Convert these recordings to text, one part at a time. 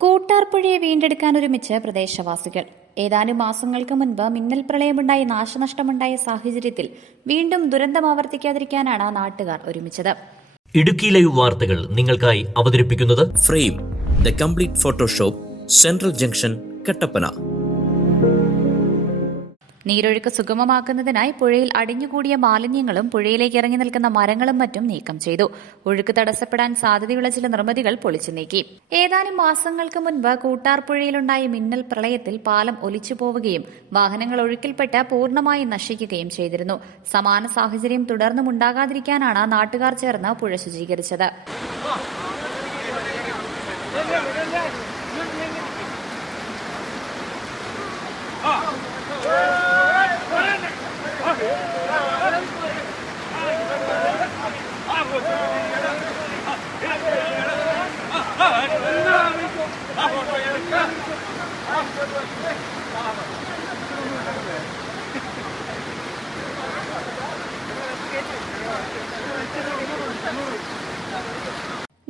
കൂട്ടാർപ്പുഴയെ വീണ്ടെടുക്കാനൊരുമിച്ച് പ്രദേശവാസികൾ. ഏതാനും മാസങ്ങൾക്ക് മുൻപ് മിന്നൽ പ്രളയമുണ്ടായി നാശനഷ്ടമുണ്ടായ സാഹചര്യത്തിൽ വീണ്ടും ദുരന്തം ആവർത്തിക്കാതിരിക്കാനാണ് നാട്ടുകാർ ഒരുമിച്ചത്. ഇടുക്കി ലൈവ് വാർത്തകൾ നിങ്ങൾക്കായി അവതരിപ്പിക്കുന്നത് frame the complete Photoshop, central junction, Kattappana. നീരൊഴുക്ക് സുഗമമാക്കുന്നതിനായി പുഴയിൽ അടിഞ്ഞുകൂടിയ മാലിന്യങ്ങളും പുഴയിലേക്ക് ഇറങ്ങി നിൽക്കുന്ന മരങ്ങളും മറ്റും നീക്കം ചെയ്തു. ഒഴുക്ക് തടസ്സപ്പെടാൻ സാധ്യതയുള്ള ചില നിർമ്മിതികൾ പൊളിച്ചു നീക്കി. ഏതാനും മാസങ്ങൾക്ക് മുൻപ് കൂട്ടാർപ്പുഴയിലുണ്ടായ മിന്നൽ പ്രളയത്തിൽ പാലം ഒലിച്ചു പോവുകയും വാഹനങ്ങൾ ഒഴുക്കിൽപ്പെട്ട് പൂർണ്ണമായി നശിക്കുകയും ചെയ്തിരുന്നു. സമാന സാഹചര്യം തുടർന്നും ഉണ്ടാകാതിരിക്കാനാണ് നാട്ടുകാർ ചേർന്ന് പുഴ ശുചീകരിച്ചത്.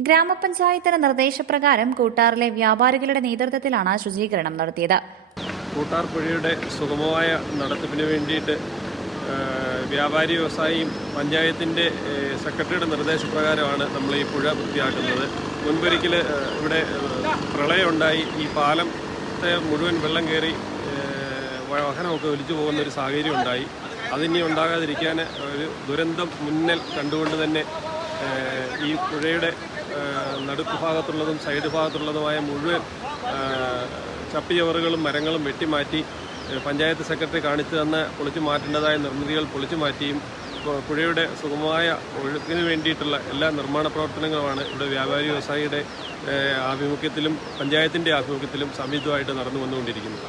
ഗ്രാമപഞ്ചായത്തിന്റെ നിർദ്ദേശപ്രകാരം കൂട്ടാറിലെ വ്യാപാരികളുടെ നേതൃത്വത്തിലാണ് ശുചീകരണം നടത്തിയത്. കൂട്ടാർ പുഴയുടെ സുഗമമായ നടത്തിപ്പിന് വേണ്ടിയിട്ട് വ്യാപാരി വ്യവസായിയും പഞ്ചായത്തിൻ്റെ സെക്രട്ടറിയുടെ നിർദ്ദേശപ്രകാരമാണ് നമ്മൾ ഈ പുഴ വൃത്തിയാക്കുന്നത്. മുൻപൊരിക്കൽ ഇവിടെ പ്രളയമുണ്ടായി, ഈ പാലത്തെ മുഴുവൻ വെള്ളം കയറി വാഹനമൊക്കെ ഒലിച്ചു പോകുന്ന ഒരു സാഹചര്യം ഉണ്ടായി. അതിനി ഉണ്ടാകാതിരിക്കാൻ ഒരു ദുരന്തം മുന്നിൽ കണ്ടുകൊണ്ട് തന്നെ ഈ പുഴയുടെ നടുക്ക് ഭാഗത്തുള്ളതും സൈഡ് ഭാഗത്തുള്ളതുമായ മുഴുവൻ ചപ്പിയവറുകളും മരങ്ങളും വെട്ടിമാറ്റി പഞ്ചായത്ത് സെക്രട്ടറി കാണിച്ചു തന്ന പൊളിച്ചു മാറ്റേണ്ടതായ നിർമ്മിതികൾ പൊളിച്ചു മാറ്റിയും പുഴയുടെ സുഗമമായ ഒഴുക്കിന് വേണ്ടിയിട്ടുള്ള എല്ലാ നിർമ്മാണ പ്രവർത്തനങ്ങളുമാണ് ഇവിടെ വ്യാപാരി വ്യവസായിയുടെ ആഭിമുഖ്യത്തിലും പഞ്ചായത്തിൻ്റെ ആഭിമുഖ്യത്തിലും സംയുക്തമായിട്ട് നടന്നു വന്നുകൊണ്ടിരിക്കുന്നത്.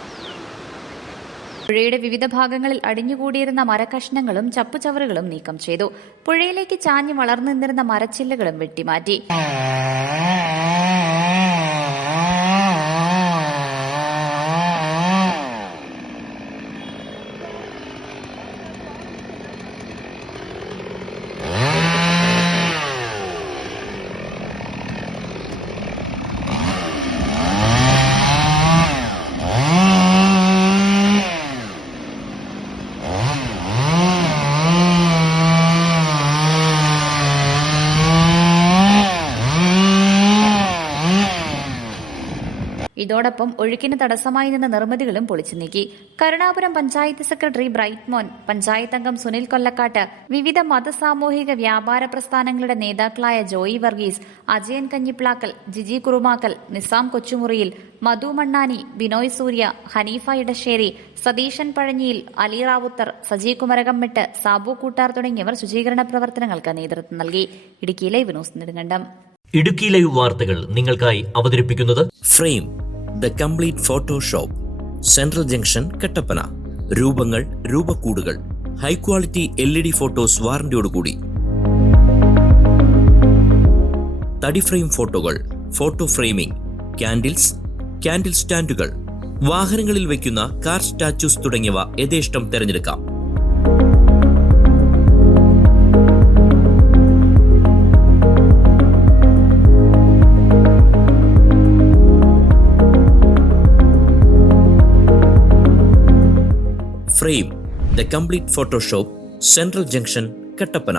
പുഴയുടെ വിവിധ ഭാഗങ്ങളിൽ അടിഞ്ഞുകൂടിയിരുന്ന മരക്കഷ്ണങ്ങളും ചപ്പുചവറുകളും നീക്കം ചെയ്തു. പുഴയിലേക്ക് ചാഞ്ഞു വളർന്നു നിന്നിരുന്ന മരച്ചില്ലകളും വെട്ടിമാറ്റി. ഇതോടൊപ്പം ഒഴുക്കിന് തടസ്സമായി നിന്ന നിർമ്മിതികളും പൊളിച്ചു നീക്കി. കരുണാപുരം പഞ്ചായത്ത് സെക്രട്ടറി ബ്രൈറ്റ് മോൻ, പഞ്ചായത്ത് അംഗം സുനിൽ കൊല്ലക്കാട്ട്, വിവിധ മതസാമൂഹിക വ്യാപാര പ്രസ്ഥാനങ്ങളുടെ നേതാക്കളായ ജോയി വർഗീസ്, അജയൻ കഞ്ഞിപ്ലാക്കൽ, ജിജി കുറുമാക്കൽ, നിസാം കൊച്ചുമുറിയിൽ, മധു മണ്ണാനി, ബിനോയ് സൂര്യ, ഹനീഫ ഇടശ്ശേരി, സതീശൻ പഴഞ്ഞിയിൽ, അലി റാവുത്തർ, സജി കുമരകംമെട്ട്, സാബു കൂട്ടാർ തുടങ്ങിയവർ ശുചീകരണ പ്രവർത്തനങ്ങൾക്ക് നേതൃത്വം നൽകി. Idukki live news Nedumkandam. Idukki live വാർത്തകൾ നിങ്ങൾക്കായി അവതരിപ്പിക്കുന്നത് frame the complete Photoshop, central junction, Kattappana. രൂപങ്ങൾ, രൂപക്കൂടുകൾ, ഹൈ ക്വാളിറ്റി LED ഫോട്ടോസ് വാറന്റിയോടുകൂടി. തടി ഫ്രെയിം ഫോട്ടോകൾ, ഫോട്ടോ ഫ്രെയിമിംഗ്, ക്യാൻഡിൽസ്, ക്യാൻഡിൽ സ്റ്റാൻഡുകൾ, വാഹനങ്ങളിൽ വയ്ക്കുന്ന കാർ സ്റ്റാച്യൂസ് തുടങ്ങിയവ യഥേഷ്ടം തിരഞ്ഞെടുക്കാം. Frame the complete Photoshop, central junction, Kattappana.